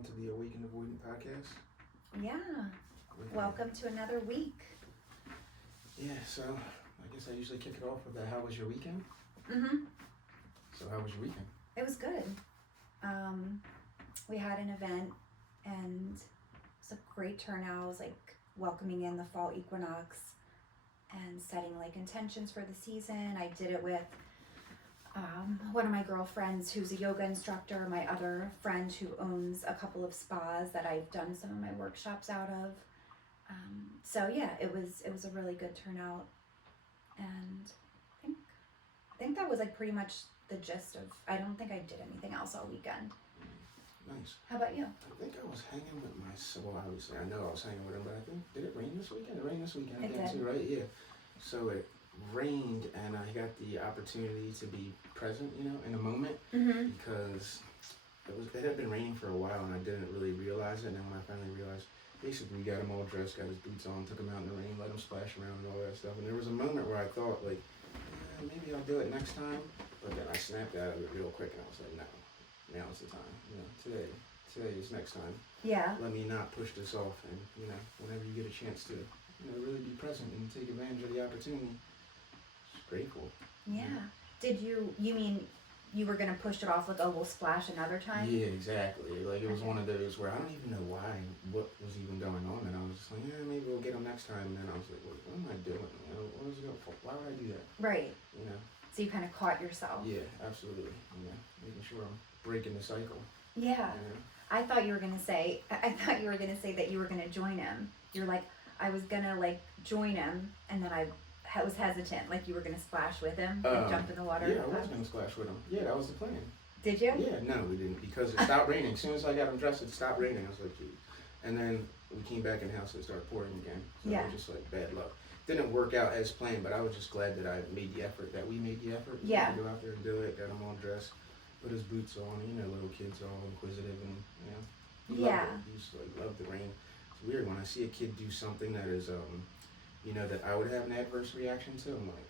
on to the Awaken Avoidant podcast. Yeah. Welcome to another week. Yeah, so I guess I usually kick it off with how was your weekend? Mm-hmm. So how was your weekend? It was good. We had an event and it was a great turnout. It was like welcoming in the fall equinox and setting like intentions for the season. I did it with one of my girlfriends who's a yoga instructor, my other friend who owns a couple of spas that I've done some of my workshops out of. So yeah, it was a really good turnout, and I think that was like pretty much the gist of. I don't think I did anything else all weekend. Nice. How about you? I think I was hanging with my son. Well, obviously I know I was hanging with him, but I think did it rain this weekend? It rained this weekend It again did. too, right? Yeah. So it rained, and I got the opportunity to be present, in a moment, Mm-hmm. because it had been raining for a while, and I didn't really realize it. And then when I finally realized, basically we got him all dressed, got his boots on, took him out in the rain, let him splash around and all that stuff. And there was a moment where I thought, like, maybe I'll do it next time, but then I snapped out of it real quick, and I was like, no, now's the time. Today is next time. Yeah. Let me not push this off, and whenever you get a chance to, really be present and take advantage of the opportunity. It's grateful. Yeah. Did you mean you were gonna push it off like, oh, we'll splash another time? Yeah, exactly. Like, it was one of those where I don't even know what was even going on, and I was just like, yeah, maybe we'll get them next time. And then I was like, what am I doing? What was it going for? Why would I do that? Right. So you kind of caught yourself. Yeah, absolutely. Making sure I'm breaking the cycle. Yeah. I thought you were gonna say. I thought you were gonna say that you were gonna join him. You're like, I was gonna like join him, and then I was hesitant, like you were gonna splash with him and jump in the water. Yeah, I was gonna splash with him. Yeah, that was the plan. Did you? Yeah, no, we didn't, because it stopped raining. As soon as I got him dressed, it stopped raining. I was like, geez. And then we came back in the house and it started pouring again. So Yeah. it was just like bad luck. Didn't work out as planned, but I was just glad that I made the effort, that we made the effort. Yeah. To go out there and do it, got him all dressed, put his boots on. Little kids are all inquisitive, and he loved it. He just loved the rain. It's weird when I see a kid do something that is that I would have an adverse reaction to. I'm like,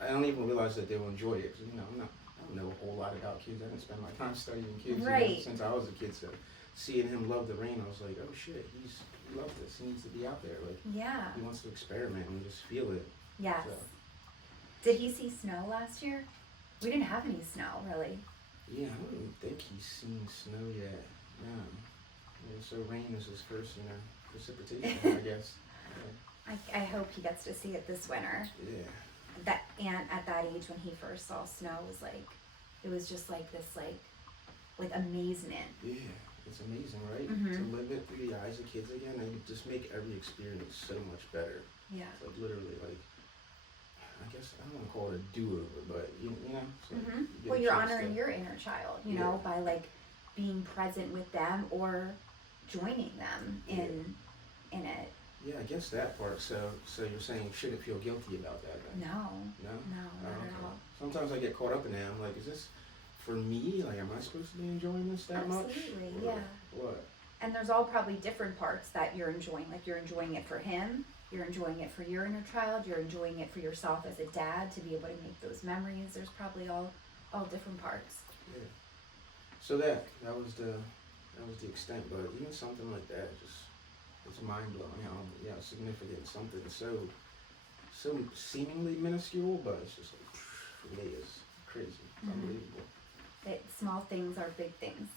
I don't even realize that they will enjoy it, because I don't know a whole lot about kids. I didn't spend my time studying kids Right. since I was a kid. So seeing him love the rain, I was like, oh shit, he loves this. He needs to be out there. Like, Yeah. he wants to experiment and just feel it. Yes. So. Did he see snow last year? We didn't have any snow, really. Yeah, I don't even think he's seen snow yet. No. So rain is his first, precipitation, I guess. I hope he gets to see it this winter. Yeah. And at that age when he first saw snow, it was just like this like amazement. Yeah, it's amazing, right? Mm-hmm. To live it through the eyes of kids again, they just make every experience so much better. Yeah. It's like literally, like, I guess I don't want to call it a do-over, but it's like Mm-hmm. you get Well, a you're chance honoring to- your inner child, Yeah. by like being present with them or joining them in it. Yeah, I guess that part. So you're saying, should it feel guilty about that then? No, No? not Oh, at okay. all. Sometimes I get caught up in that. I'm like, is this for me? Like, am I supposed to be enjoying this that much? Absolutely, Or yeah. What? And there's all probably different parts that you're enjoying. Like you're enjoying it for him, you're enjoying it for your inner child, you're enjoying it for yourself as a dad to be able to make those memories. There's probably all different parts. Yeah. So that was the extent, but even something like that, it's mind blowing how significant something so seemingly minuscule, but it's just like, for me, it's crazy. It's Mhm. unbelievable. That small things are big things.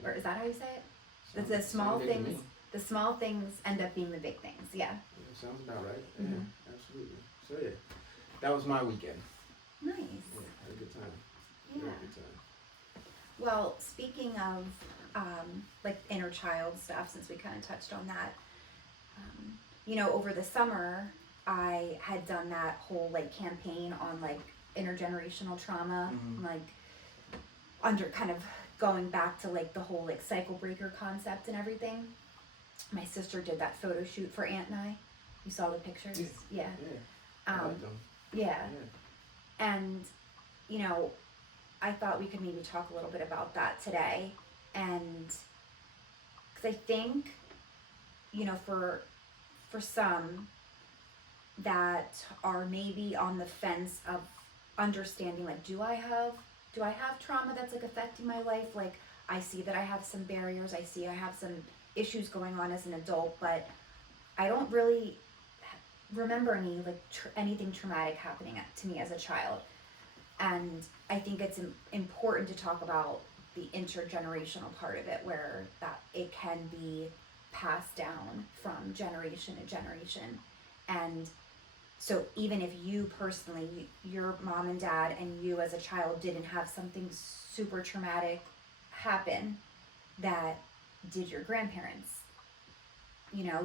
Yeah. Or is that how you say it? Sounds- The small sounds good to things, me. the small things end up being the big things. Yeah. Yeah, sounds about right. Mhm. Yeah, absolutely. So yeah, that was my weekend. Nice. Yeah, had a good time. Yeah. Very good time. Well, speaking of like inner child stuff, since we kind of touched on that, over the summer I had done that whole like campaign on like intergenerational trauma, Mhm. like under kind of going back to like the whole like cycle breaker concept and everything. My sister did that photo shoot for Aunt and I. You saw the pictures? Yeah. Yeah. I like them. Yeah. Yeah. And, I thought we could maybe talk a little bit about that today. And because I think, for some that are maybe on the fence of understanding, like, do I have trauma that's like affecting my life? Like, I see that I have some barriers. I see I have some issues going on as an adult, but I don't really remember anything traumatic happening to me as a child. And I think it's important to talk about the intergenerational part of it, where that it can be passed down from generation to generation. And so even if you personally, your mom and dad and you as a child didn't have something super traumatic happen, that did your grandparents,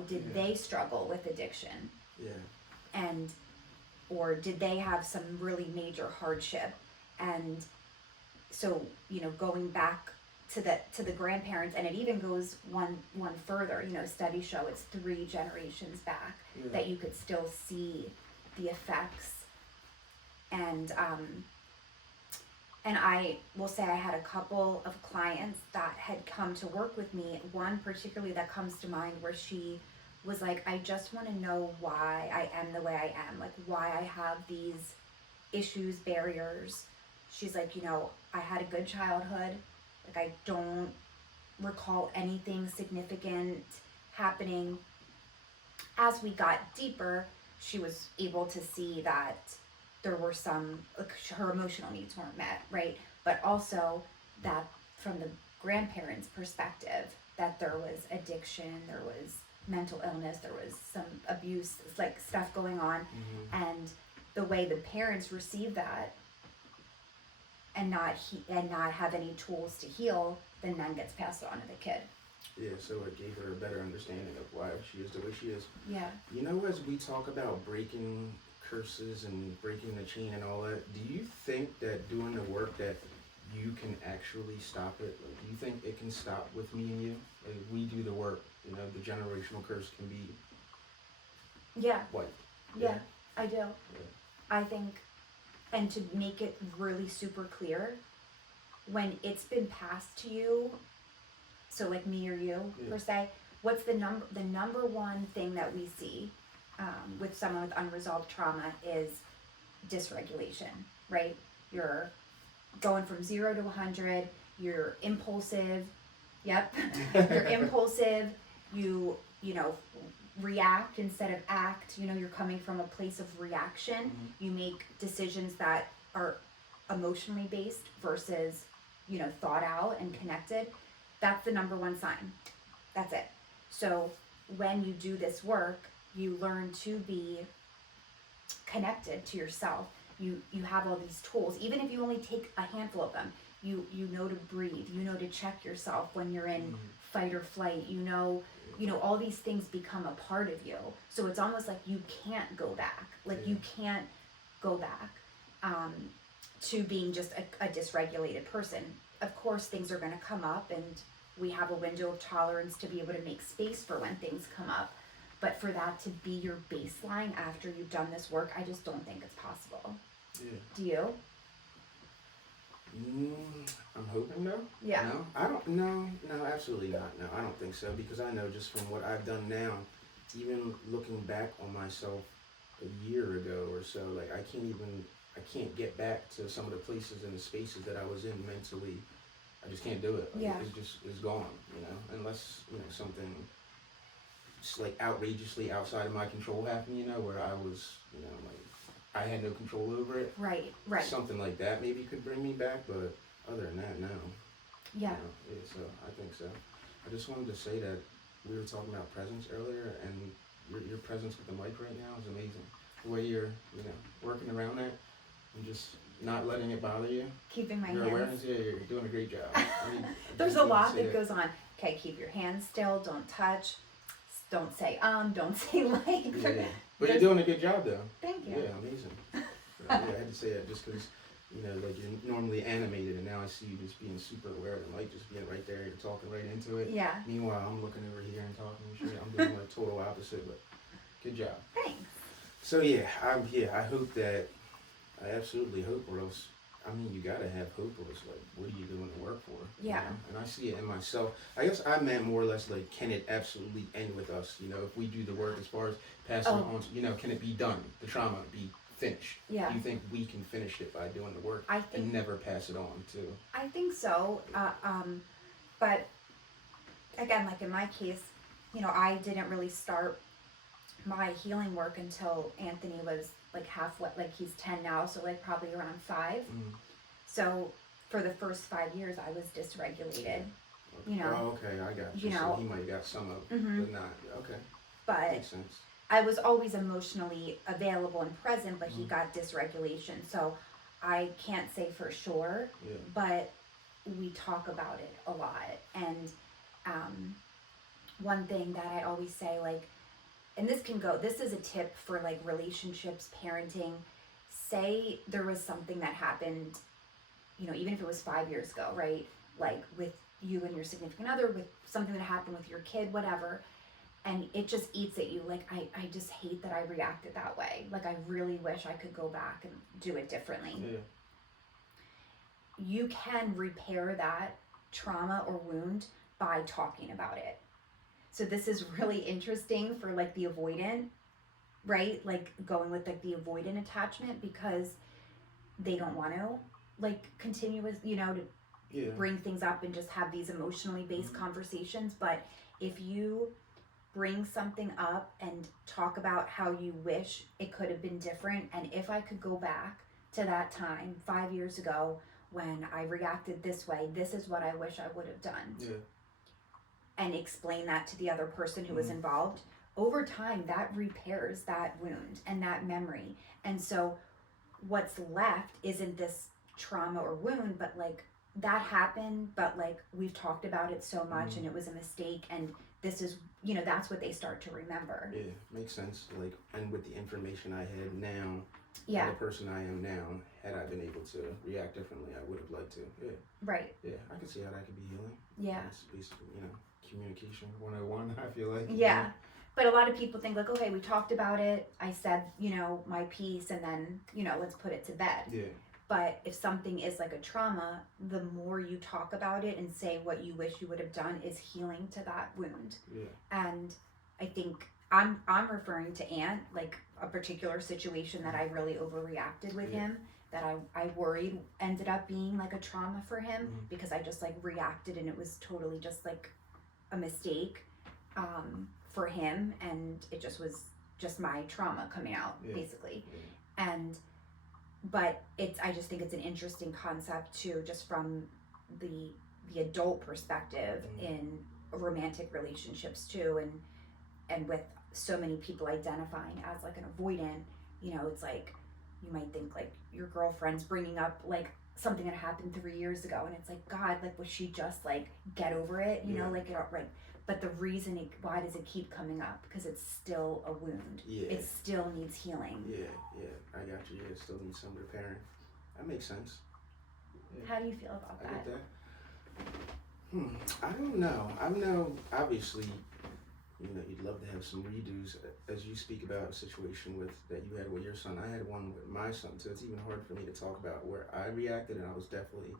did they struggle with addiction? Yeah. And or did they have some really major hardship? And so, going back to the grandparents, and it even goes one further, studies show it's 3 generations back that you could still see the effects. And I will say I had a couple of clients that had come to work with me, one particularly that comes to mind, where she was like, I just want to know why I am the way I am, like why I have these issues, barriers. She's like, I had a good childhood. Like, I don't recall anything significant happening. As we got deeper, she was able to see that there were some, like, her emotional needs weren't met, right? But also that from the grandparents' perspective, that there was addiction, there was mental illness, there was some abuse, like stuff going on. And the way the parents receive that and not have any tools to heal, then gets passed on to the kid. Yeah, so it gave her a better understanding of why she is the way she is. Yeah. As we talk about breaking curses and breaking the chain and all that, do you think that doing the work that you can actually stop it? Like, do you think it can stop with me and you? Like, if we do the work, the generational curse can be wiped. Yeah, I do. Yeah. I think, and to make it really super clear, when it's been passed to you, so like me or you per se, what's the number one thing that we see with someone with unresolved trauma is dysregulation, right? You're going from 0 to 100, you're impulsive, you're impulsive, you react instead of act, you're coming from a place of reaction. You make decisions that are emotionally based versus, thought out and connected. That's the number one sign. That's it. So when you do this work, you learn to be connected to yourself. You have all these tools. Even if you only take a handful of them, you know to breathe, to check yourself when you're in fight or flight, all these things become a part of you. So it's almost like you can't go back. You can't go back to being just a dysregulated person. Of course, things are going to come up, and we have a window of tolerance to be able to make space for when things come up. But for that to be your baseline after you've done this work, I just don't think it's possible. Yeah. Do you? I'm hoping no. Yeah. No, I don't. No, absolutely not. No, I don't think so, because I know just from what I've done now, even looking back on myself a year ago or so, like I can't get back to some of the places and the spaces that I was in mentally. I just can't do it. Like, it's gone. Unless something just like outrageously outside of my control happened. Where I was, like I had no control over it. Right. Something like that maybe could bring me back, but other than that, no. Yeah. So I think so. I just wanted to say that we were talking about presence earlier, and your presence with the mic right now is amazing. The way you're, working around that and just not letting it bother you. Keeping my your hands. Awareness, you're doing a great job. There's a lot that goes on. Okay, keep your hands still. Don't touch. Don't say don't say like. Yeah. But you're doing a good job though. Thank you. Yeah, amazing. I had to say that just because, like you're normally animated, and now I see you just being super aware of the mic, just being right there, you're talking right into it. Yeah. Meanwhile, I'm looking over here and talking and shit. I'm doing the total opposite, but good job. Thanks. So I hope that, I absolutely hope, or else, you gotta have hope, or else, like, what are you doing the work for? Yeah. And I see it in myself. I guess I meant more or less like, can it absolutely end with us? If we do the work as far as passing it on, can it be done? The trauma be finished? Yeah. Do you think we can finish it by doing the work and never pass it on to? I think so. But again, like in my case, you know, I didn't really start my healing work until Anthony was like halfway, like he's 10 now, so like probably around 5. Mm. So for the first 5 years, I was dysregulated. You know. Oh, okay, I got you. You So know. he might have got some of it, but not. Okay. But makes sense. I was always emotionally available and present, but he got dysregulation. So I can't say for sure, but we talk about it a lot. And one thing that I always say, like, and this is a tip for like relationships, parenting. Say there was something that happened, you know, even if it was 5 years ago, right? Like with you and your significant other, with something that happened with your kid, whatever. And it just eats at you. Like, I just hate that I reacted that way. Like, I really wish I could go back and do it differently. Yeah. You can repair that trauma or wound by talking about it. So this is really interesting for like the avoidant, right? Like going with like the avoidant attachment, because they don't want to like continue with, you know, to bring things up and just have these emotionally based conversations. But if you bring something up and talk about how you wish it could have been different, and if I could go back to that time 5 years ago when I reacted this way, this is what I wish I would have done. Yeah. And explain that to the other person who was involved. Over time, that repairs that wound and that memory. And so what's left isn't this trauma or wound, but like that happened, but like we've talked about it so much and it was a mistake, and this is, you know, that's what they start to remember. Yeah, makes sense. Like, and with the information I had now, yeah, the person I am now, had I been able to react differently, I would have liked to. Yeah. Right. Yeah, I can see how that could be healing. Yeah. It's basically, you know, communication 101, I feel like. Yeah. But a lot of people think like, okay, we talked about it. I said, you know, my piece, and then, you know, let's put it to bed. Yeah. But if something is like a trauma, the more you talk about it and say what you wish you would have done is healing to that wound. Yeah. And I think I'm referring to Ant, like a particular situation that I really overreacted with him, that I worried ended up being like a trauma for him because I just like reacted, and it was totally just like a mistake for him, and it just was just my trauma coming out basically. And but I just think it's an interesting concept too, just from the adult perspective in romantic relationships too, and with so many people identifying as like an avoidant, you know, it's like you might think like your girlfriend's bringing up like something that happened 3 years ago, and it's like, God, like was she just like get over it, you know, like right. But the reason why does it keep coming up? Because it's still a wound. Yeah. It still needs healing. Yeah, I got you. Yeah, it still needs some repairing. That makes sense. Yeah. How do you feel about that? I get that. I don't know. I know, obviously, you know, you'd love to have some redos. As you speak about a situation that you had with your son, I had one with my son, so it's even hard for me to talk about where I reacted, and I was definitely,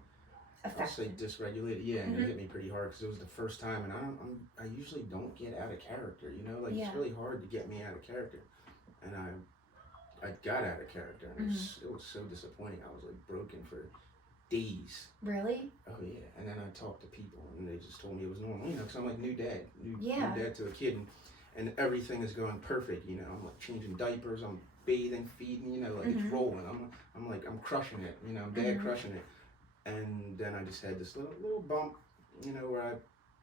I'll say dysregulated. Yeah, and it hit me pretty hard because it was the first time, and I usually don't get out of character, you know, like it's really hard to get me out of character, and I got out of character, and it was so disappointing. I was like broken for days. Really? Oh yeah, and then I talked to people, and they just told me it was normal, you know, because I'm like new dad to a kid, and everything is going perfect, you know. I'm like changing diapers, I'm bathing, feeding, you know, like it's rolling. I'm like I'm crushing it, you know, I'm dad crushing it. And then I just had this little bump, you know, where I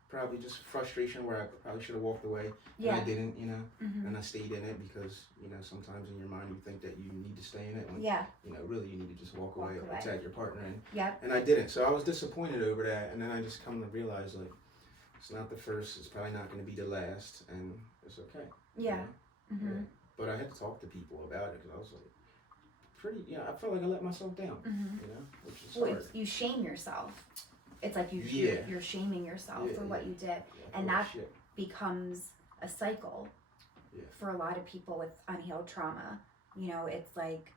probably just frustration where I probably should have walked away. And I didn't, you know, and I stayed in it because, you know, sometimes in your mind you think that you need to stay in it. When, you know, really you need to just walk away. Attack your partner. And I didn't. So I was disappointed over that. And then I just come to realize, like, it's not the first, it's probably not going to be the last. And it's okay. Yeah. You know? But I had to talk to people about it because I was like, I felt like I let myself down, you know, which is hard. You shame yourself. It's like you're shaming yourself for what you did, and that becomes a cycle for a lot of people with unhealed trauma. You know, it's like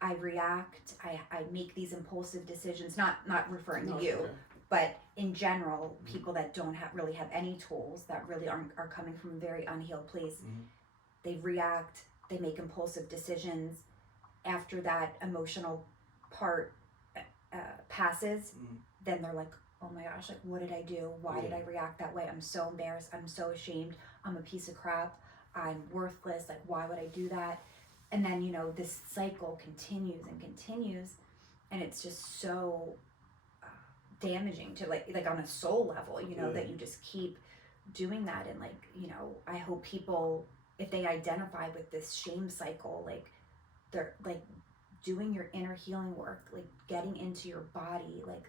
I react, I make these impulsive decisions, not referring to you, but in general, people that don't really have any tools, that really are coming from a very unhealed place. They react, they make impulsive decisions. After that emotional part passes, then they're like, oh my gosh, like what did I do? Why did I react that way? I'm so embarrassed. I'm so ashamed. I'm a piece of crap. I'm worthless. Like, why would I do that? And then, you know, this cycle continues and continues, and it's just so damaging to like on a soul level, you know, that you just keep doing that. And like, you know, I hope people, if they identify with this shame cycle, like they're like doing your inner healing work, like getting into your body, like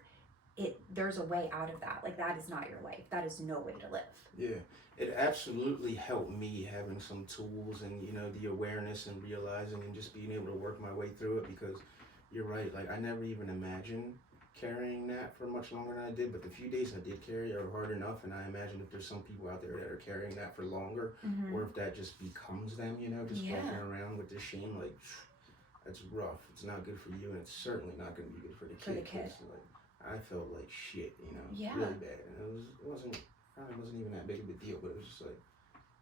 there's a way out of that. Like, that is not your life. That is no way to live. Yeah, it absolutely helped me having some tools and, you know, the awareness and realizing and just being able to work my way through it, because you're right. Like, I never even imagined carrying that for much longer than I did, but the few days I did carry are hard enough, and I imagine if there's some people out there that are carrying that for longer, or if that just becomes them, you know, just walking around with this shame, like, that's rough. It's not good for you, and it's certainly not going to be good for the kid. Like, I felt like shit, you know, really bad, and it wasn't even that big of a deal, but it was just like,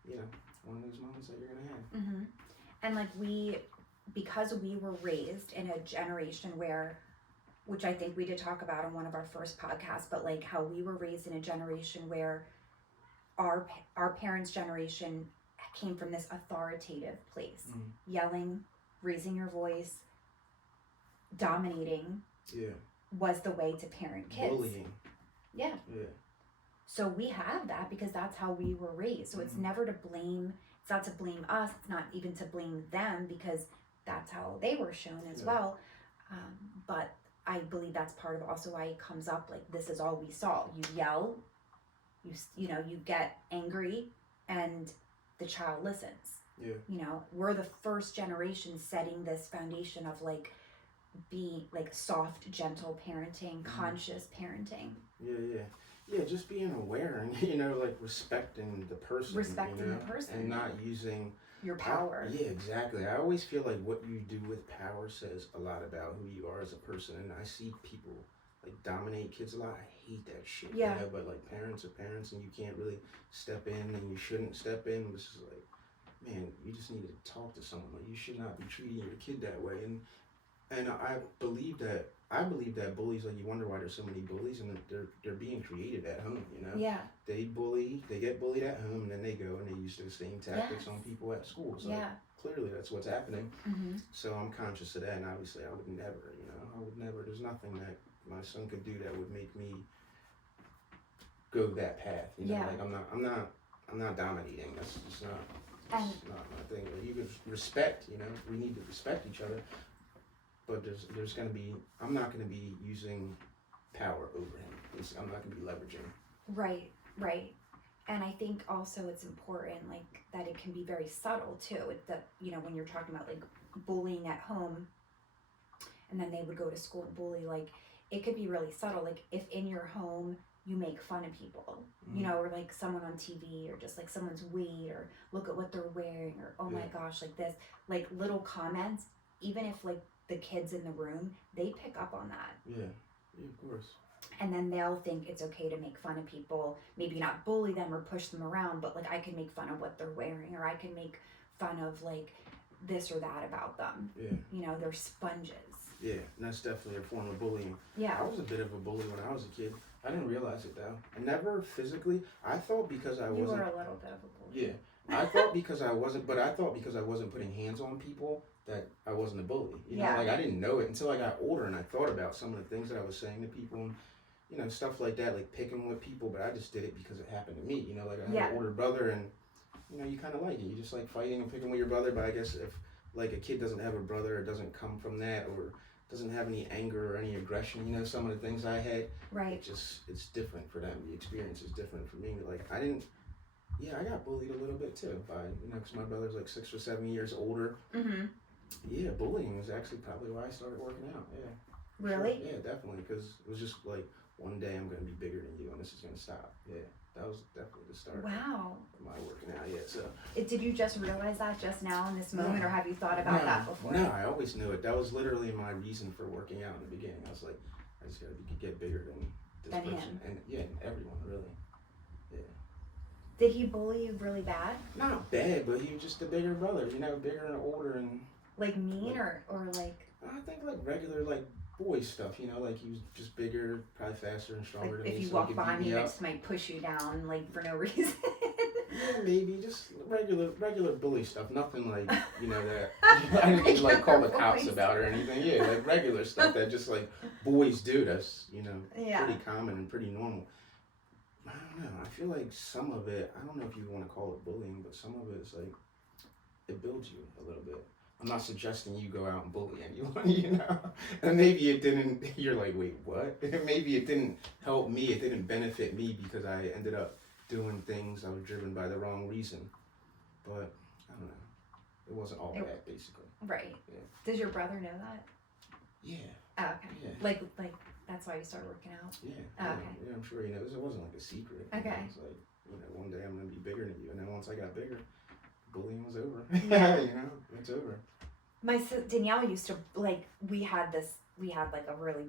you know, one of those moments that you're gonna have. And like because we were raised in a generation where, which I think we did talk about on one of our first podcasts, but like how we were raised in a generation where our parents' generation came from this authoritative place, yelling, raising your voice, dominating. Was the way to parent kids. Bullying. Yeah. So we have that because that's how we were raised. So it's never to blame. It's not to blame us. It's not even to blame them, because that's how they were shown as well. But I believe that's part of also why it comes up, like, this is all we saw. You yell, you know, you get angry, and the child listens. You know, we're the first generation setting this foundation of like be like soft, gentle parenting, conscious parenting. Yeah, just being aware and, you know, like respecting the person. And not using your power. Yeah, exactly. I always feel like what you do with power says a lot about who you are as a person. And I see people like dominate kids a lot. I hate that shit. You know? But like, parents are parents, and you can't really step in, and you shouldn't step in. It's just like, man, you just need to talk to someone. Like, you should not be treating your kid that way. And I believe that bullies, like, you wonder why there's so many bullies, and they're being created at home, you know? They get bullied at home, and then they go and they use the same tactics on people at school. So clearly that's what's happening. So I'm conscious of that, and obviously I would never, there's nothing that my son could do that would make me go that path, you know? Like, I'm not dominating. That's just not my thing. Like, you can respect, you know? We need to respect each other. But there's going to be, I'm not going to be using power over him. I'm not going to be leveraging. Right. And I think also it's important, like, that it can be very subtle too. That, you know, when you're talking about like bullying at home, and then they would go to school and bully, like, it could be really subtle. Like, if in your home you make fun of people, you know, or like someone on TV, or just like someone's weight, or look at what they're wearing, or oh my gosh, like this, like little comments, even if like the kids in the room, they pick up on that. Yeah, of course. And then they'll think it's okay to make fun of people, maybe not bully them or push them around, but like, I can make fun of what they're wearing, or I can make fun of like this or that about them. You know, they're sponges. Yeah, and that's definitely a form of bullying. Yeah. I was a bit of a bully when I was a kid. I didn't realize it though. I never physically. I thought because I wasn't. You were a little bit of a bully. Yeah. I thought because I wasn't putting hands on people that I wasn't a bully. You know, like, I didn't know it until I got older, and I thought about some of the things that I was saying to people, and, you know, stuff like that, like picking with people, but I just did it because it happened to me. You know, like, I had an older brother, and, you know, you kind of like it. You just like fighting and picking with your brother, but I guess if like a kid doesn't have a brother, or doesn't come from that, or doesn't have any anger or any aggression, you know, some of the things I had, it's different for them. The experience is different for me. Like, I got bullied a little bit too by, you know, because my brother's like 6 or 7 years older. Yeah, bullying was actually probably why I started working out. Yeah. Really? Sure. Yeah, definitely, because it was just like, one day I'm going to be bigger than you, and this is going to stop. Yeah, that was definitely the start. Wow. Of my working out. Yeah. So. Did you just realize that just now in this moment, or have you thought about that before? No, I always knew it. That was literally my reason for working out in the beginning. I was like, I just got to get bigger than this person, him. and everyone really. Yeah. Did he bully you really bad? Not bad, but he was just a bigger brother, you know, bigger and older, and like mean, or like. I think like regular, like boy stuff, like he was just bigger, probably faster and stronger Like than if me, you so he walk could by beat me, me I up. just might push you down like for no reason. Yeah, maybe just regular bully stuff. Nothing like that. I didn't even like call the cops about or anything. Yeah, like regular stuff that just like boys do. That's Yeah. pretty common and pretty normal. I don't know. I feel like some of it. I don't know if you want to call it bullying, but some of it is like it builds you a little bit. I'm not suggesting you go out and bully anyone, And maybe it didn't. You're like, wait, what? Maybe it didn't help me. It didn't benefit me because I ended up doing things I was driven by the wrong reason. But I don't know. It wasn't all bad, basically. Right. Yeah. Does your brother know that? Yeah. Oh, okay. Yeah. Like that's why you started working out. Yeah. Oh, Yeah. okay. Yeah, I'm sure he knows. It wasn't like a secret. Okay. It's like one day I'm gonna be bigger than you, and then once I got bigger, bullying was over. Yeah. It's over. My Danielle used to we had like a really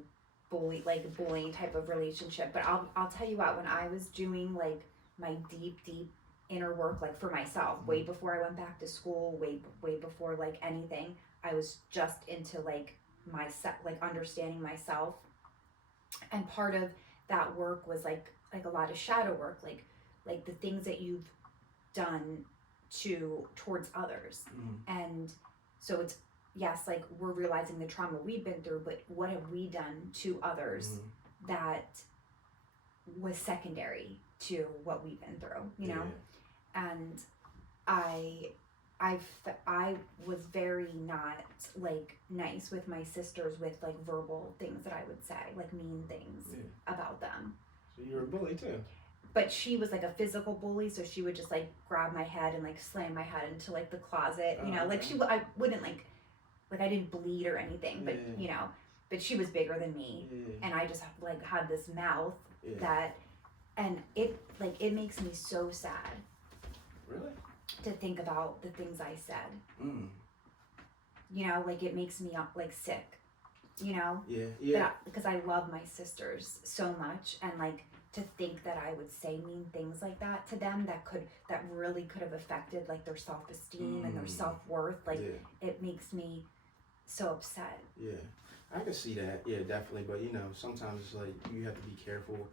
bullying type of relationship. But I'll tell you what, when I was doing like my deep inner work like for myself, way before I went back to school, way before like anything, I was just into like understanding myself, and part of that work was like a lot of shadow work, like the things that you've done towards others. And so it's yes, like we're realizing the trauma we've been through, but what have we done to others that was secondary to what we've been through, And I was very not like nice with my sisters with like verbal things that I would say, like mean things about them. So you're a bully too. But she was like a physical bully, so she would just like grab my head and like slam my head into like the closet, like I wouldn't like I didn't bleed or anything, but but she was bigger than me, and I just like had this mouth that, and it makes me so sad. Really? To think about the things I said. Like it makes me like sick. Yeah. Because I love my sisters so much, and like to think that I would say mean things like that to them that really could have affected like their self-esteem and their self-worth. Like it makes me so upset. Yeah, I can see that. Yeah, definitely. But sometimes it's like you have to be careful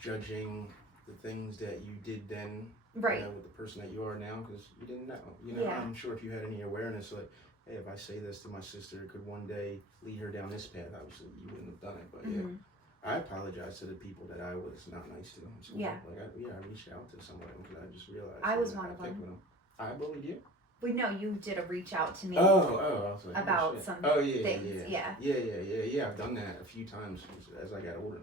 judging the things that you did then, right? With the person that you are now, because you didn't know. I'm sure if you had any awareness, like, hey, if I say this to my sister, it could one day lead her down this path. Obviously, you wouldn't have done it, but I apologize to the people that I was not nice to. So, I reached out to someone because I just realized I was one of them. I bullied you? Well, no, you did a reach out to me. I was like, about some things. Yeah. I've done that a few times as I got older.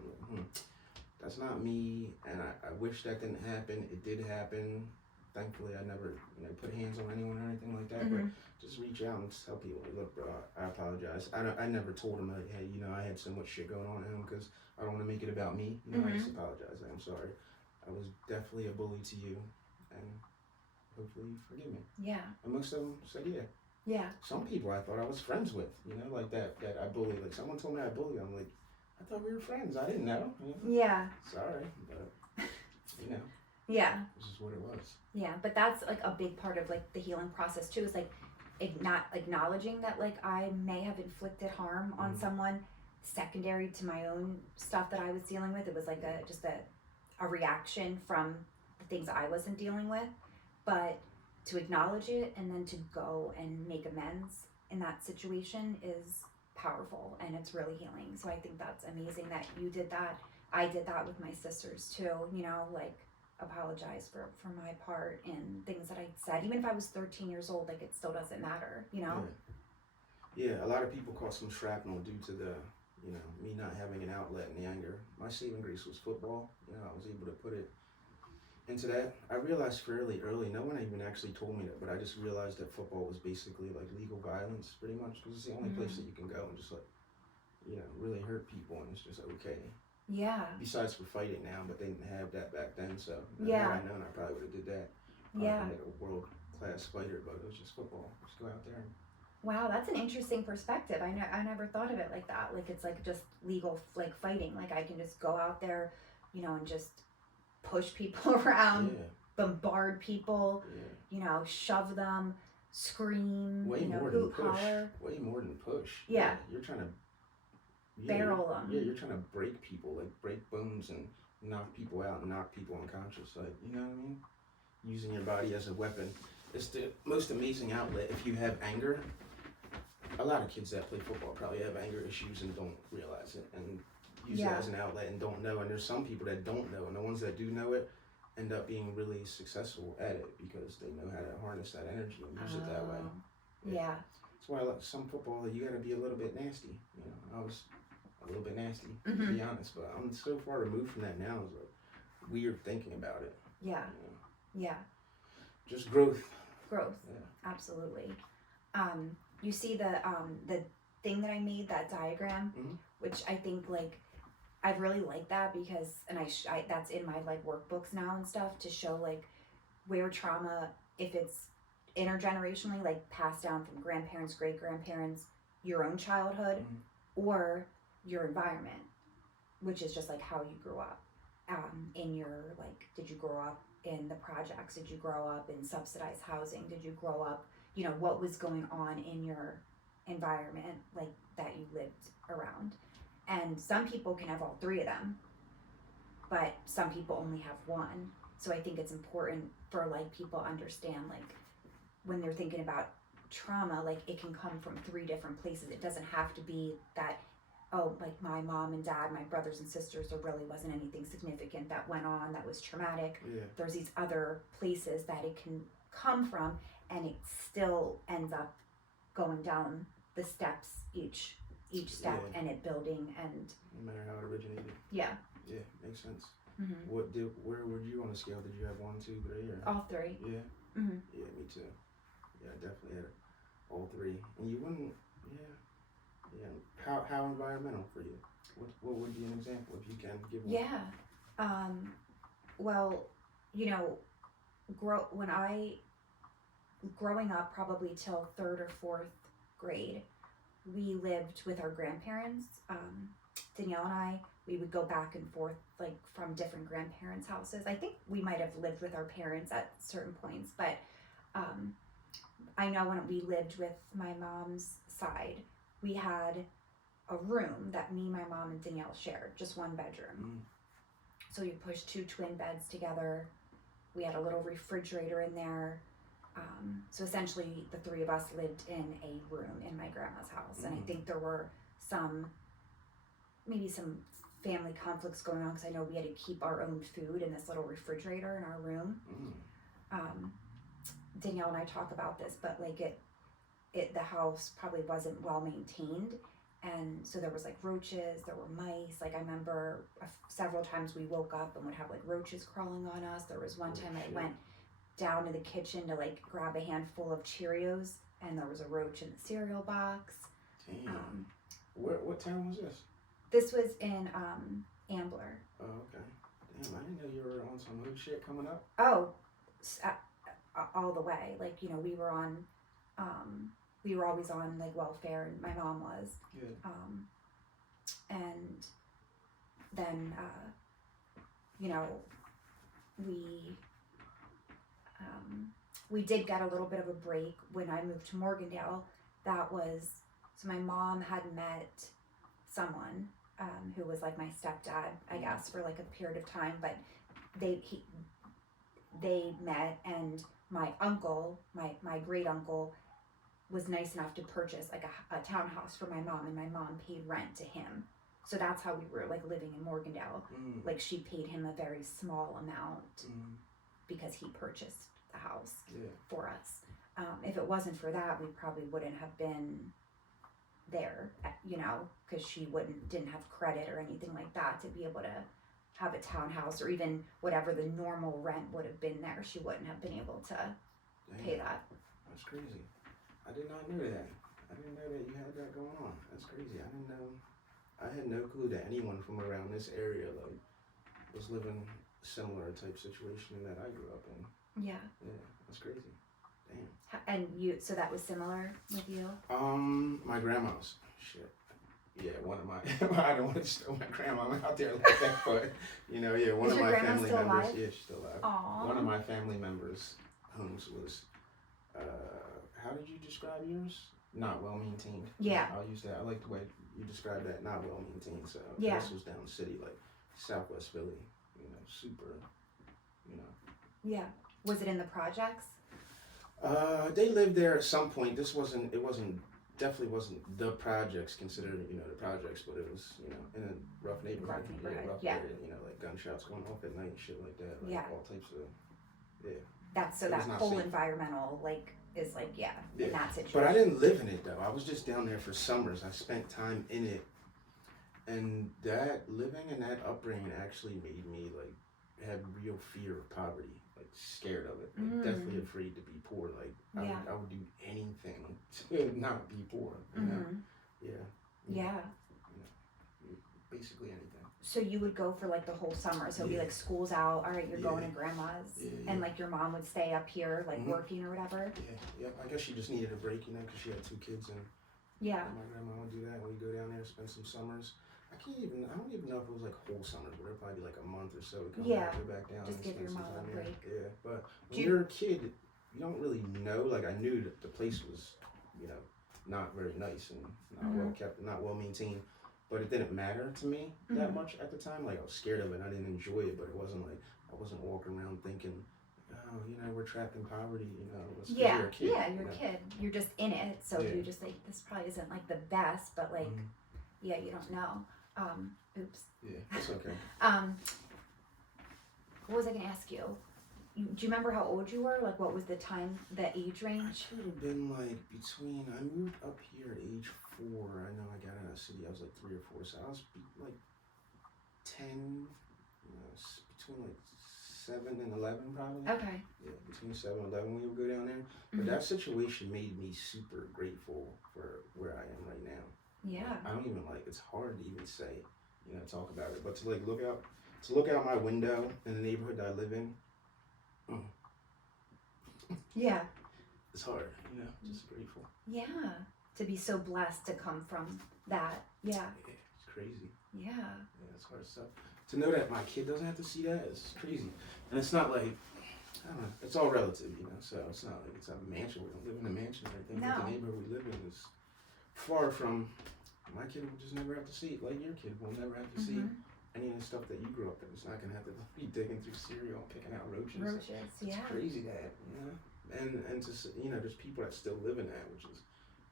That's not me, and I wish that didn't happen. It did happen. Thankfully, I never put hands on anyone or anything like that. But just reach out and tell people, look, bro, I apologize. I never told him, hey, I had so much shit going on at home because I don't want to make it about me. I just apologize. I'm sorry. I was definitely a bully to you, and hopefully you forgive me. Yeah. And most of them said yeah. Yeah. Some people I thought I was friends with, like that I bullied. Like someone told me I bullied. I'm like, I thought we were friends. I didn't know. Yeah. Sorry, but yeah. This is what it was. Yeah, but that's like a big part of like the healing process too. Is like acknowledging that like I may have inflicted harm on someone secondary to my own stuff that I was dealing with. It was like a reaction from the things I wasn't dealing with, but to acknowledge it and then to go and make amends in that situation is powerful, and it's really healing. So I think that's amazing that you did that. I did that with my sisters too, like apologize for my part in things that I said. Even if I was 13 years old, like it still doesn't matter, Yeah, a lot of people caught some shrapnel due to the, me not having an outlet in the anger. My saving grace was football. I was able to put it into that. I realized fairly early, no one even actually told me that, but I just realized that football was basically like legal violence pretty much, because it's the only place that you can go and just like, really hurt people, and it's just okay. Yeah. Besides for fighting now, but they didn't have that back then, so had I known, I probably would have did that. Like a world-class fighter, but it was just football. Just go out there. Wow, that's an interesting perspective. I never thought of it like that. Like it's like just legal like fighting. Like I can just go out there, and just push people around, bombard people, shove them, scream, way more hoot, than push. holler. Way more than push. Yeah. You're trying to barrel them. Yeah, you're trying to break people, like break bones and knock people out and knock people unconscious. Like, you know what I mean? Using your body as a weapon. It's the most amazing outlet if you have anger. A lot of kids that play football probably have anger issues and don't realize it and use it as an outlet and don't know. And there's some people that don't know, and the ones that do know it end up being really successful at it because they know how to harness that energy and use it that way. Yeah. That's why I like some football, you got to be a little bit nasty. You know, I was a little bit nasty, to be honest, but I'm so far removed from that now. It's like weird thinking about it. Yeah. You know? Yeah. Just growth. Growth. Yeah. Absolutely. You see the thing that I made, that diagram, which I think like I really like that because, and I that's in my like workbooks now and stuff to show like where trauma, if it's intergenerationally, like passed down from grandparents, great grandparents, your own childhood, or your environment, which is just like how you grew up. In your like, did you grow up in the projects? Did you grow up in subsidized housing? Did you grow up, you know, what was going on in your environment, like that you lived around? And some people can have all three of them, but some people only have one. So I think it's important for like people understand like when they're thinking about trauma, like it can come from three different places. It doesn't have to be that, oh, like my mom and dad, my brothers and sisters, there really wasn't anything significant that went on that was traumatic. Yeah. There's these other places that it can come from, and it still ends up going down the steps each step, and it building, and no matter how it originated. Yeah Makes sense. Where were you on the scale? Did you have 1, 2, 3 or all three? Yeah. Yeah, me too. Yeah, I definitely had all three. And you wouldn't. How environmental for you? What would be an example if you can give one? Yeah. Well, you know, growing up probably till 3rd or 4th grade, we lived with our grandparents. Danielle and I, we would go back and forth like from different grandparents' houses. I think we might have lived with our parents at certain points, but I know when we lived with my mom's side, we had a room that me, my mom, and Danielle shared, just one bedroom. So we pushed 2 twin beds together. We had a little refrigerator in there. So essentially the 3 of us lived in a room in my grandma's house. And I think there were maybe some family conflicts going on because I know we had to keep our own food in this little refrigerator in our room. Danielle and I talk about this, but like the house probably wasn't well maintained, and so there was like roaches, there were mice. Like I remember several times we woke up and would have like roaches crawling on us. There was one time I went down to the kitchen to like grab a handful of Cheerios, and there was a roach in the cereal box. Damn. What town was this? This was in Ambler. Oh, okay. Damn, I didn't know you were on some hood shit coming up. Oh, all the way. Like, you know, we were always on like welfare, and my mom was. Good. And then, you know, we did get a little bit of a break when I moved to Morgandale. So my mom had met someone who was like my stepdad, I guess, for like a period of time, but they met, and my uncle, my great uncle, was nice enough to purchase like a townhouse for my mom, and my mom paid rent to him. So that's how we were like living in Morgandale. Like she paid him a very small amount because he purchased the house for us. If it wasn't for that, we probably wouldn't have been there, you know, because she didn't have credit or anything like that to be able to have a townhouse, or even whatever the normal rent would have been there. She wouldn't have been able to pay that. That's crazy. I did not know that. I didn't know that you had that going on. That's crazy. I didn't know. I had no clue that anyone from around this area like was living similar type situation that I grew up in. Yeah. Yeah, that's crazy. Damn. And so that was similar with you? My grandma's. Shit. Yeah, one of my, I don't want to stow my grandma out there like that, but, you know, yeah, one of my family members. Alive? Yeah, she's still alive. Aww. One of my family members' homes was, how did you describe yours? not well maintained. Yeah. I'll use that. I like the way you described that, not well maintained. So yeah. this was down the city, like Southwest Philly, super, Yeah. Was it in the projects? They lived there at some point. Definitely wasn't the projects considered, the projects, but it was, in a rough neighborhood. Rough area, like gunshots going off at night and shit like that. Like all types of, That's so that whole safe. Environmental, like, is like, in that situation. But I didn't live in it though. I was just down there for summers. I spent time in it. And that living and that upbringing actually made me like have real fear of poverty, like scared of it, like definitely afraid to be poor. Like I would do anything to not be poor. You know? Yeah. Basically anything. So you would go for like the whole summer. So it'd be like school's out. All right, you're going to grandma's, and like your mom would stay up here, like working or whatever. Yeah. I guess she just needed a break, because she had 2 kids, and my grandma would do that. We'd go down there, spend some summers. I don't even know if it was like whole summers, but it'd probably be like a month or so to come back down. Just give your mom a break. Yeah, but when you're a kid, you don't really know. Like I knew that the place was, not very nice and not well kept, not well maintained. But it didn't matter to me that much at the time. Like I was scared of it. I didn't enjoy it, but it wasn't like I wasn't walking around thinking, oh, we're trapped in poverty. You're a kid. Yeah, you're a kid. You're just in it, so you just like this probably isn't like the best, but like, you don't know. Oops. Yeah, that's okay. What was I gonna ask you? Do you remember how old you were? Like, what was the age range? I could have been like I moved up here at age 4. I know I got out of the city, I was like 3 or 4, so I was like 10, between like 7 and 11 probably. Okay. Yeah, between 7 and 11 we would go down there. But that situation made me super grateful for where I am right now. Yeah. I don't even it's hard to even say, talk about it. But to look out my window in the neighborhood that I live in, yeah. It's hard, just grateful. Yeah. To be so blessed to come from that. Yeah. It's crazy. Yeah. Yeah, it's hard stuff. To know that my kid doesn't have to see that is crazy. And it's not like, I don't know, it's all relative, so it's not like it's a mansion. We don't live in a mansion or anything. No. But the neighborhood we live in is far from, my kid will just never have to see it. Like your kid will never have to see any of the stuff that you grew up in. It's not going to have to be digging through cereal and picking out roaches. It's crazy that, And to, there's people that still live in that, which is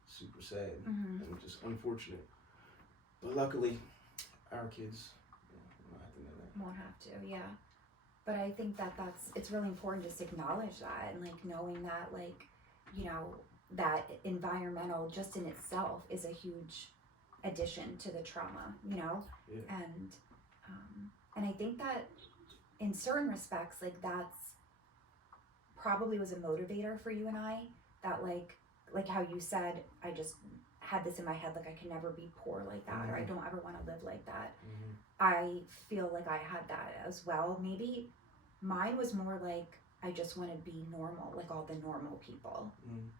super sad and just unfortunate. But luckily, our kids won't have to know that. Won't have to, yeah. But I think it's really important just to acknowledge that and like knowing that that environmental just in itself is a huge addition to the trauma, Yeah. And I think that in certain respects, like that's probably was a motivator for you and I, that like how you said, I just had this in my head, like I can never be poor like that, or I don't ever want to live like that. I feel like I had that as well. Maybe mine was more like, I just want to be normal, like all the normal people.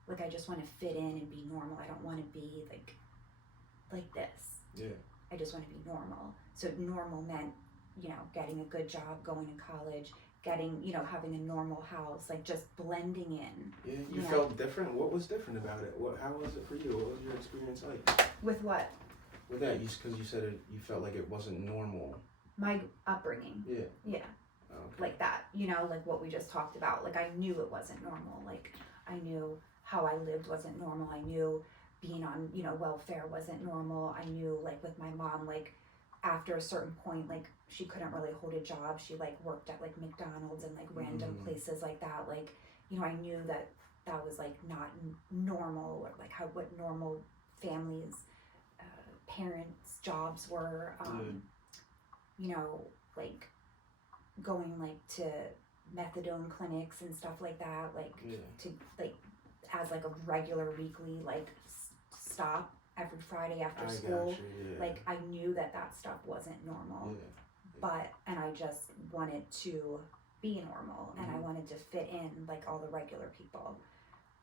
Like I just want to fit in and be normal. I don't want to be like this. Yeah. I just want to be normal. So normal meant, getting a good job, going to college, getting, having a normal house, like just blending in. Yeah, you felt different? What was different about it? How was it for you? What was your experience like? With what? With that, because you said you felt like it wasn't normal. My upbringing. Yeah. Yeah. Okay. Like that, like what we just talked about. Like I knew it wasn't normal. Like I knew how I lived wasn't normal. I knew being on, welfare wasn't normal. I knew like with my mom, like after a certain point, like she couldn't really hold a job. She like worked at like McDonald's and like random places like that. Like, I knew that was like not normal, or like what normal families, parents' jobs were, like going like to methadone clinics and stuff like that, like to like as like a regular weekly like stop every Friday after school. Like I knew that stuff wasn't normal, and I just wanted to be normal and I wanted to fit in like all the regular people.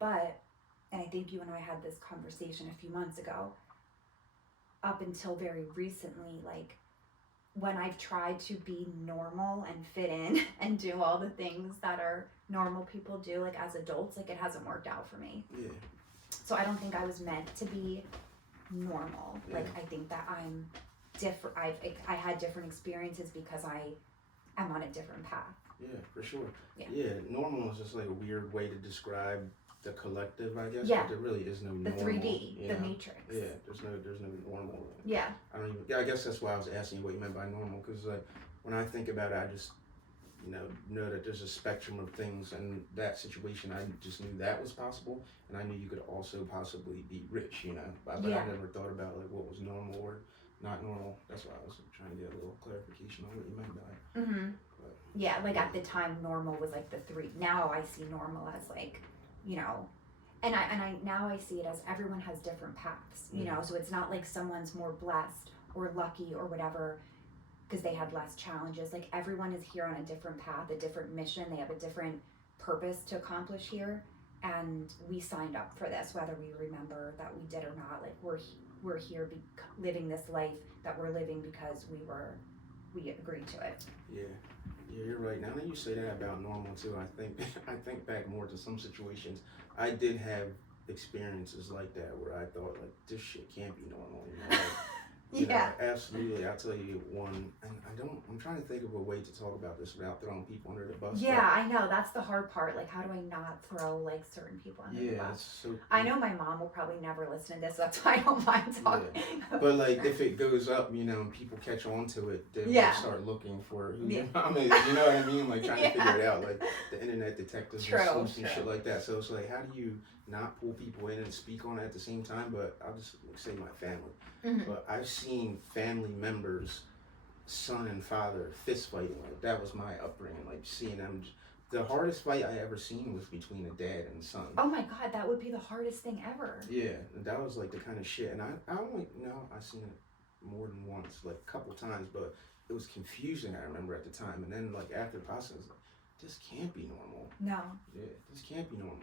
And I think you and I had this conversation a few months ago, up until very recently, like when I've tried to be normal and fit in and do all the things that are normal people do, like as adults, like it hasn't worked out for me. Yeah. So I don't think I was meant to be normal. Yeah. Like, I think that I'm different. I had different experiences because I am on a different path. Yeah, for sure. Yeah. Normal is just like a weird way to describe the collective, I guess. Yeah. But there really is no The normal. 3D, the matrix. Yeah, there's no normal. Yeah. I guess that's why I was asking you what you meant by normal, because like when I think about it, I just know that there's a spectrum of things, and that situation, I just knew that was possible, and I knew you could also possibly be rich, but I never thought about like what was normal or not normal. That's why I was trying to get a little clarification on what you meant by it. Mm-hmm. Yeah, like at the time, normal was like the 3. Now I see normal as like, and I now I see it as everyone has different paths, so it's not like someone's more blessed or lucky or whatever because they had less challenges. Like, everyone is here on a different path, a different mission. They have a different purpose to accomplish here, and we signed up for this, whether we remember that we did or not. Like, we're here living this life that we're living because we agreed to it. Yeah, you're right. Now that you say that about normal too, I think back more to some situations. I did have experiences like that where I thought like this shit can't be normal. Yeah. Absolutely. I'll tell you one, and I'm trying to think of a way to talk about this without throwing people under the bus. Yeah, I know. That's the hard part. Like, how do I not throw like certain people under the bus? So, I know my mom will probably never listen to this, so that's why I don't mind talking. Yeah. But like, if it goes up, and people catch on to it, then they start looking for who your mom is. You know what I mean? Like, trying to figure it out. Like the internet detectives and sleuths and shit like that. So it's like, how do you not pull people in and speak on it at the same time? But I'll just say my family. Mm-hmm. But I've seen family members, son and father, fist fighting. Like, that was my upbringing. Like, seeing them. The hardest fight I ever seen was between a dad and son. Oh my God, that would be the hardest thing ever. Yeah, that was like the kind of shit. And I only, I've seen it more than once, like a couple times, but it was confusing, I remember at the time. And then like after the process, I was like, this can't be normal. No. Yeah, this can't be normal.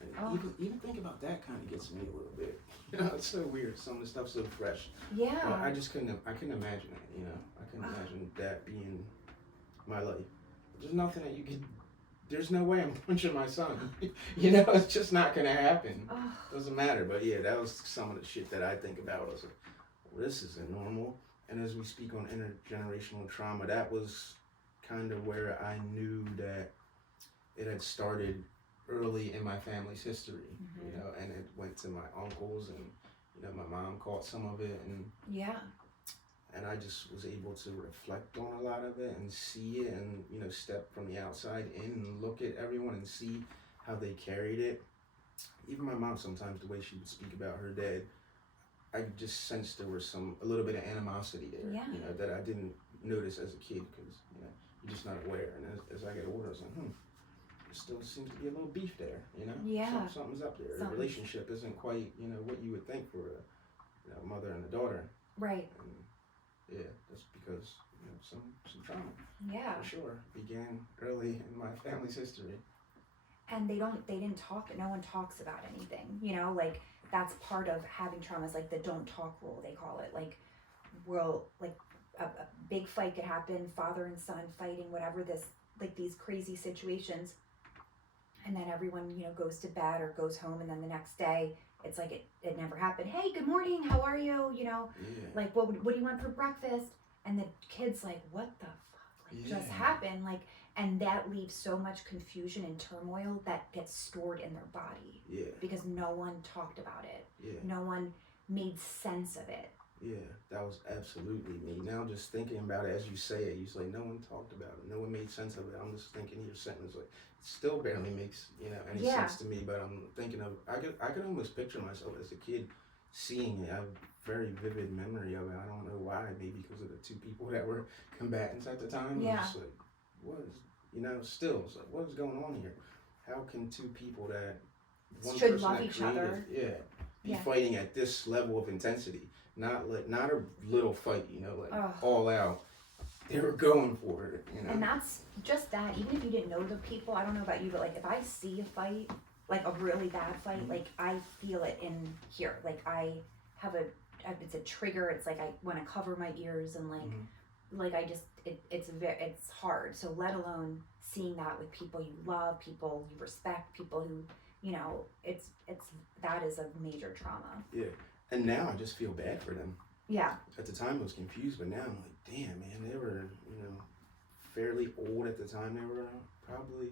And even think about that kind of gets me a little bit. It's so weird. Some of the stuff's so fresh. Yeah. But I couldn't imagine it, I couldn't imagine that being my life. There's nothing that you could, there's no way I'm punching my son. It's just not going to happen. Doesn't matter. But yeah, that was some of the shit that I think about. I was like, well, this isn't normal. And as we speak on intergenerational trauma, that was kind of where I knew that it had started early in my family's history, and it went to my uncles, and my mom caught some of it, and I just was able to reflect on a lot of it and see it, and step from the outside in and look at everyone and see how they carried it. Even my mom, sometimes the way she would speak about her dad, I just sensed there was a little bit of animosity there, that I didn't notice as a kid because you're just not aware. And as I get older, I was like, still seems to be a little beef there, Yeah. Something's up there. The relationship isn't quite, what you would think for a mother and a daughter. Right. And that's because some trauma. Yeah. For sure, began early in my family's history. And they didn't talk. No one talks about anything. Like, that's part of having trauma. Is like the don't talk rule, they call it. Like, a big fight could happen, father and son fighting, whatever these crazy situations. And then everyone, goes to bed or goes home, and then the next day, it's like it never happened. Hey, good morning, how are you? Like, what do you want for breakfast? And the kid's like, what the fuck just happened? Like, and that leaves so much confusion and turmoil that gets stored in their body. Yeah. Because no one talked about it. Yeah. No one made sense of it. Yeah, that was absolutely me. Now just thinking about it as you say it, you're like, no one talked about it. No one made sense of it. I'm just thinking your sentence, like, it still barely makes, any sense to me, but I'm thinking of, I could almost picture myself as a kid seeing it. I have a very vivid memory of it. I don't know why, maybe because of the two people that were combatants at the time. Yeah. Just like, what is, still, it's like, what is going on here? How can two people that, one should person love that each created, other. be fighting at this level of intensity? Not a little fight, all out. They were going for it, And that's just that. Even if you didn't know the people, I don't know about you, but like if I see a fight, like a really bad fight, like I feel it in here. Like I have it's a trigger. It's like I want to cover my ears and like I just it's hard. So let alone seeing that with people you love, people you respect, people who you know, it's that is a major trauma. Yeah. And now I just feel bad for them. Yeah. At the time I was confused, but now I'm like, damn, man, they were, fairly old at the time. They were probably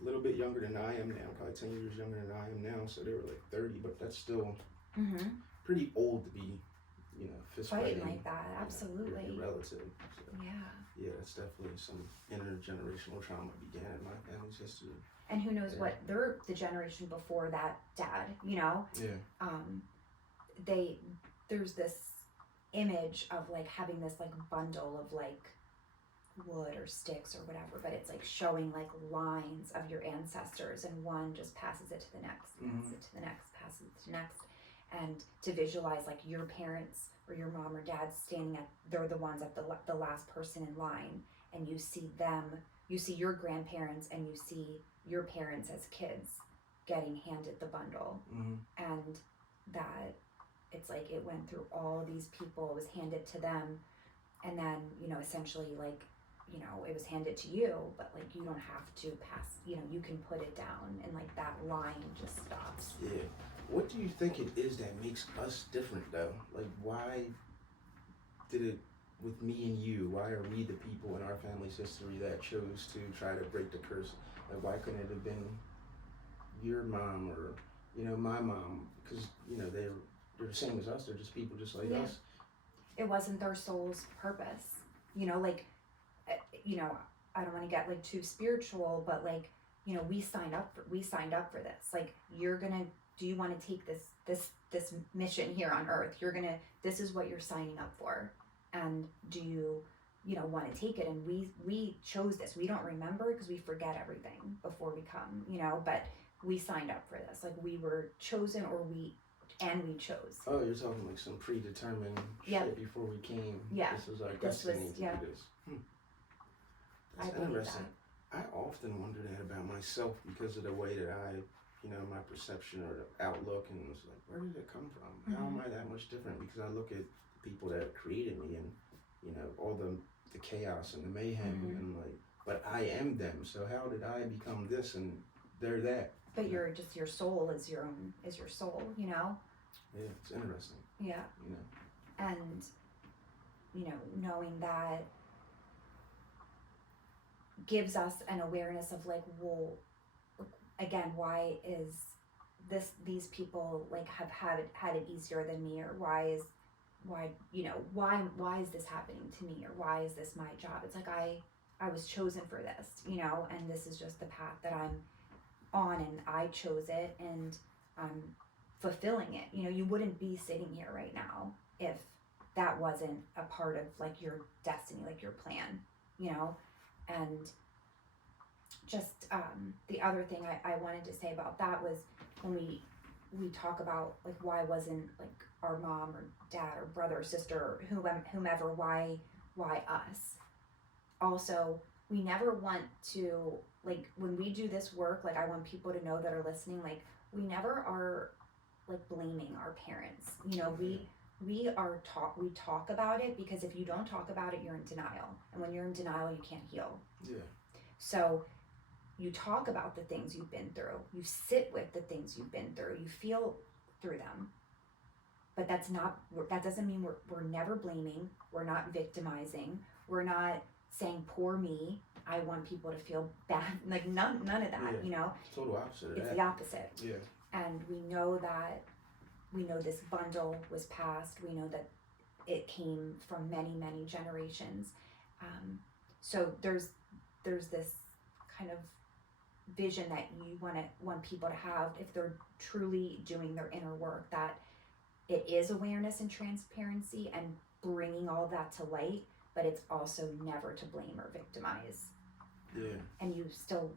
a little bit younger than I am now, probably 10 years younger than I am now. So they were like 30, but that's still pretty old to be, fist fighting like that. Absolutely. Your relative. So, yeah, that's definitely some intergenerational trauma began in my family's history. And who knows what they're the generation before that dad, Yeah. There's this image of like having this like bundle of like wood or sticks or whatever, but it's like showing like lines of your ancestors, and one just passes it to the next, passes it to the next, passes it to the next. And to visualize like your parents or your mom or dad standing at, they're the ones at the last person in line, and you see them, you see your grandparents, and you see your parents as kids getting handed the bundle. And that it's like it went through all these people, it was handed to them, and then, essentially like, it was handed to you, but like you don't have to pass, you can put it down, and like that line just stops. Yeah. What do you think it is that makes us different though? Like, why did it with me and you? Why are we the people in our family's history that chose to try to break the curse? Like, why couldn't it have been your mom or, my mom? Because, they're the same as us. They're just people just like us. It wasn't their soul's purpose. I don't want to get like too spiritual, but like, we signed up for this. Like, do you want to take this mission here on earth? This is what you're signing up for. And do you, want to take it? And we chose this. We don't remember because we forget everything before we come, but we signed up for this. Like, we were chosen, we chose. Oh, you're talking like some predetermined shit before we came. Yeah. This was our destiny to do this. That's interesting. I often wonder that about myself because of the way that I, my perception or the outlook, and it's like, where did it come from? How am I that much different? Because I look at the people that created me and, all the chaos and the mayhem and like, but I am them. So how did I become this and they're that? But you're just, your soul is your soul, Yeah, it's interesting. Yeah. And, knowing that gives us an awareness of like, well, again, why is these people like have had it easier than me, or why is this happening to me, or why is this my job? It's like I was chosen for this, and this is just the path that I'm on, and I chose it, and I'm fulfilling it. You wouldn't be sitting here right now if that wasn't a part of like your destiny, like your plan, and just the other thing I wanted to say about that was when we talk about like, why wasn't like our mom or dad or brother or sister or whomever, why us? Also, we never want to, like, when we do this work, like, I want people to know that are listening, like, we never are like blaming our parents. We talk about it, because if you don't talk about it, you're in denial, and when you're in denial, you can't heal. Yeah. So you talk about the things you've been through, you sit with the things you've been through, you feel through them, but that doesn't mean we're never blaming, we're not victimizing, we're not saying poor me. I want people to feel bad, like none of that. It's total opposite of that. It's the opposite. Yeah. And we know this bundle was passed. We know that it came from many generations. So there's this kind of vision that you want people to have, if they're truly doing their inner work, that it is awareness and transparency and bringing all that to light, but it's also never to blame or victimize. Yeah. And you still,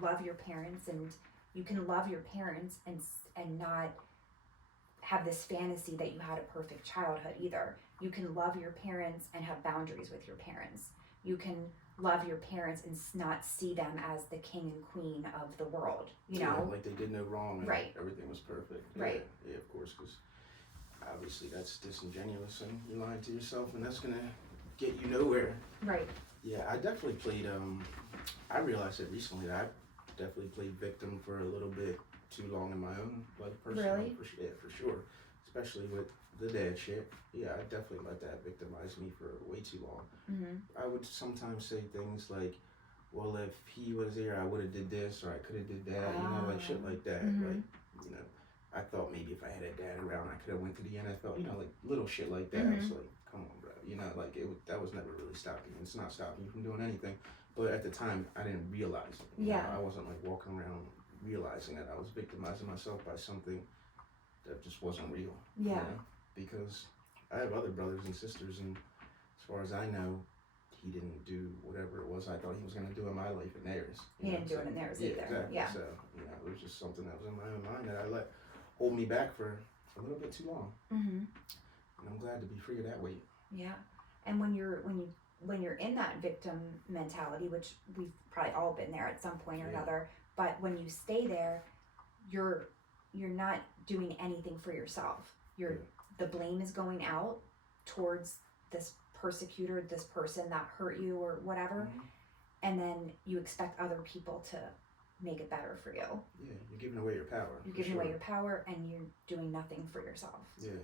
love your parents, and you can love your parents and not have this fantasy that you had a perfect childhood either. You can love your parents and have boundaries with your parents. You can love your parents and not see them as the king and queen of the world, like they did no wrong and right. Everything was perfect. Right. Yeah, of course, because obviously that's disingenuous and you're lying to yourself, and that's gonna get you nowhere. Right. Yeah, I definitely played I realized it recently that I definitely played victim for a little bit too long in my own life personally. Really? For sure. Especially with the dad shit. Yeah, I definitely let that victimize me for way too long. Mm-hmm. I would sometimes say things like, well, if he was here, I would have did this, or I could have did that, like shit like that. Mm-hmm. Like, I thought maybe if I had a dad around, I could have went to the NFL, like little shit like that. Mm-hmm. I was like, come on, bro, like that was never really stopping me. It's not stopping you from doing anything. But at the time, I didn't realize it. I wasn't like walking around realizing that I was victimizing myself by something that just wasn't real. Yeah. Because I have other brothers and sisters, and as far as I know, he didn't do whatever it was I thought he was going to do in my life and theirs. He didn't do it in theirs either. Exactly. Yeah. So, it was just something that was in my own mind that I let hold me back for a little bit too long. Mm-hmm. And I'm glad to be free of that weight. Yeah. And when you're in that victim mentality, which we've probably all been there at some point or another, but when you stay there, you're not doing anything for yourself. The blame is going out towards this persecutor, this person that hurt you or whatever, and then you expect other people to make it better for you. Yeah, you're giving away your power. You're giving away your power, and you're doing nothing for yourself. Yeah,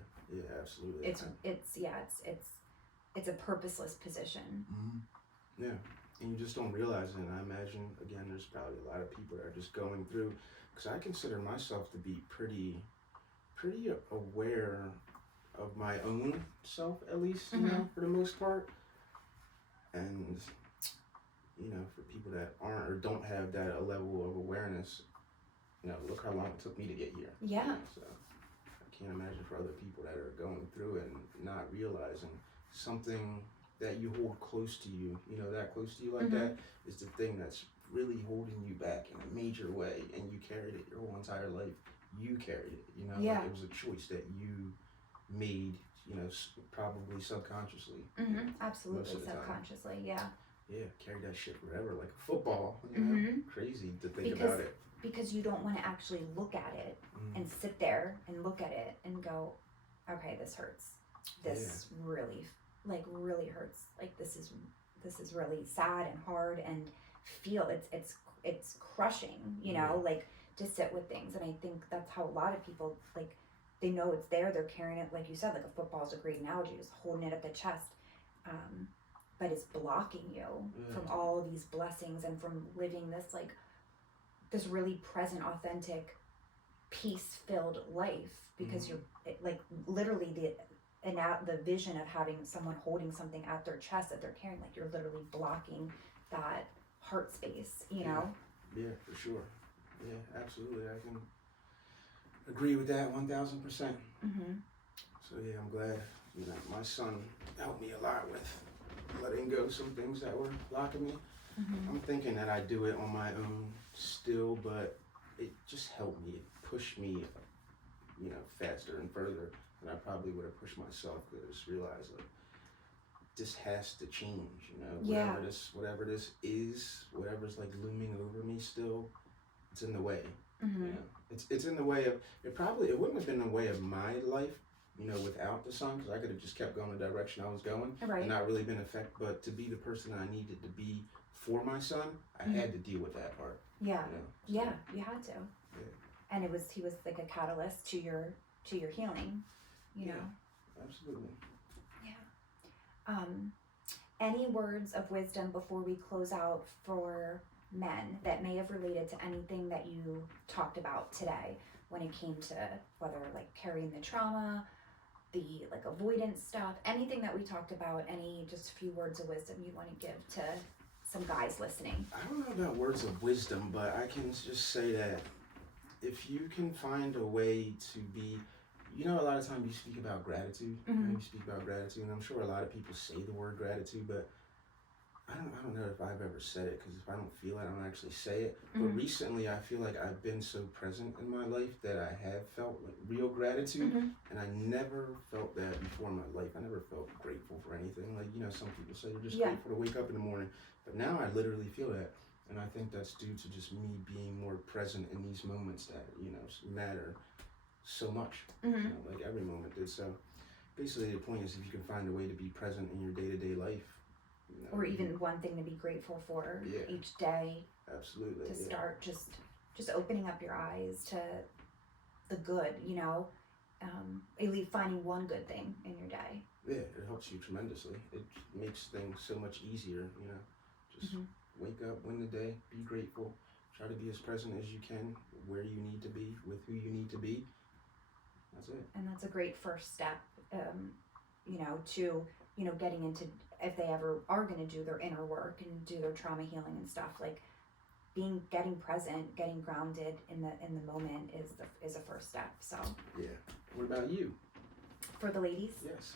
absolutely. It's a purposeless position. Mm-hmm. Yeah, and you just don't realize it. And I imagine, again, there's probably a lot of people that are just going through, because I consider myself to be pretty aware of my own self, at least, for the most part. And, for people that aren't or don't have that level of awareness, look how long it took me to get here. Yeah. So I can't imagine for other people that are going through it and not realizing something that you hold close to you, that close to you like that, is the thing that's really holding you back in a major way, and you carried it your whole entire life. You carried it, Yeah. Like it was a choice that you made, probably subconsciously. Absolutely subconsciously, yeah. Yeah, carry that shit forever, like a football, Crazy to think about it. Because you don't want to actually look at it and sit there and look at it and go, okay, this hurts. This really hurts. Like this is really sad and hard, and feel it's crushing, like to sit with things. And I think that's how a lot of people, like, they know it's there, they're carrying it, like you said, like a football is a great analogy, just holding it at the chest, but it's blocking you from all these blessings and from living this really present, authentic, peace-filled life, because you're like literally the vision of having someone holding something at their chest that they're carrying, like you're literally blocking that heart space, Yeah, for sure. Yeah, absolutely. I can agree with that 1,000%. So yeah, I'm glad my son helped me a lot with letting go some things that were blocking me. I'm thinking that I do it on my own still, but it just helped me. It pushed me, faster and further than I probably would have pushed myself. Because I just realized, like, this has to change. Whatever this is, whatever's like looming over me still, it's in the way. It's in the way of it wouldn't have been in the way of my life, without the sun, because I could have just kept going the direction I was going and not really been affected. But to be the person I needed to be for my son, I had to deal with that part. Yeah, you had to. Yeah. And he was like a catalyst to your healing. You know. Absolutely. Yeah. Any words of wisdom before we close out for men that may have related to anything that you talked about today when it came to whether like carrying the trauma, the like avoidance stuff, anything that we talked about, any just few words of wisdom you want to give to some guys listening? I don't know about words of wisdom, but I can just say that if you can find a way to be, a lot of times you speak about gratitude, you speak about gratitude, and I'm sure a lot of people say the word gratitude, but I don't know if I've ever said it, because if I don't feel it, I don't actually say it. But recently, I feel like I've been so present in my life that I have felt like real gratitude, and I never felt that before in my life. I never felt grateful for anything. Like, some people say they're just grateful to wake up in the morning, but now I literally feel that, and I think that's due to just me being more present in these moments that matter so much. Like every moment did. So basically, the point is, if you can find a way to be present in your day-to-day life. Or even one thing to be grateful for each day. Absolutely. To start just just opening up your eyes to the good, at least finding one good thing in your day. Yeah, it helps you tremendously. It makes things so much easier, just wake up, win the day, be grateful, try to be as present as you can, where you need to be, with who you need to be. That's it. And that's a great first step, to, getting into, if they ever are going to do their inner work and do their trauma healing and stuff, like getting present, getting grounded in the moment is a first step. So yeah. What about you? For the ladies? Yes.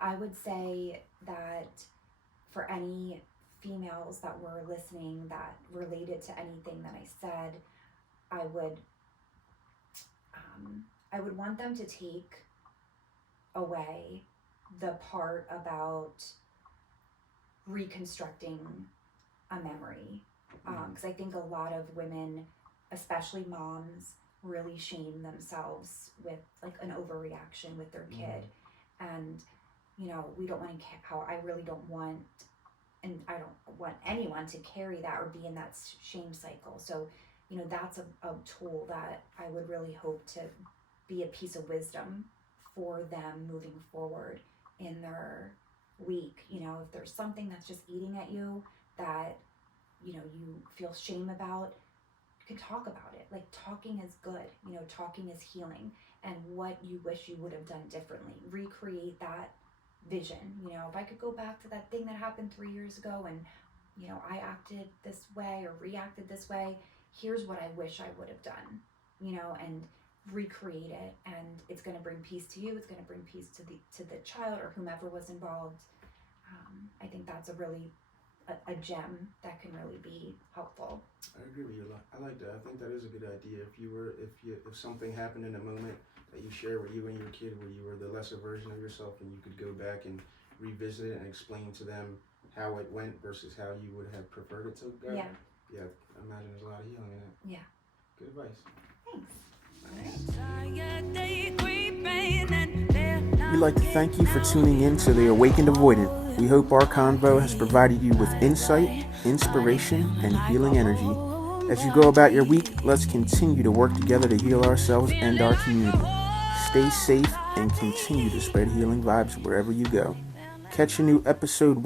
I would say that for any females that were listening that related to anything that I said, I would want them to take away the part about reconstructing a memory, because I think a lot of women, especially moms, really shame themselves with like an overreaction with their kid, and we don't want to. I really don't want, and I don't want anyone to carry that or be in that shame cycle. So that's a tool that I would really hope to be a piece of wisdom for them moving forward in their week. If there's something that's just eating at you that you feel shame about, you can talk about it. Like, talking is good. Talking is healing. And what you wish you would have done differently, recreate that vision. If I could go back to that thing that happened 3 years ago and I acted this way or reacted this way, here's what I wish I would have done, and recreate it. And it's going to bring peace to you. It's going to bring peace to the child or whomever was involved. I think that's a gem that can really be helpful. I agree with you. I like that. I think that is a good idea. If something happened in a moment that you share with you and your kid, where you were the lesser version of yourself, and you could go back and revisit it and explain to them how it went versus how you would have preferred it to go. Yeah, I imagine there's a lot of healing in it. Yeah. Good advice. Thanks. We'd like to thank you for tuning in to The Awakened Avoidant. We hope our convo has provided you with insight, inspiration, and healing energy. As you go about your week, let's continue to work together to heal ourselves and our community. Stay safe and continue to spread healing vibes wherever you go. Catch a new episode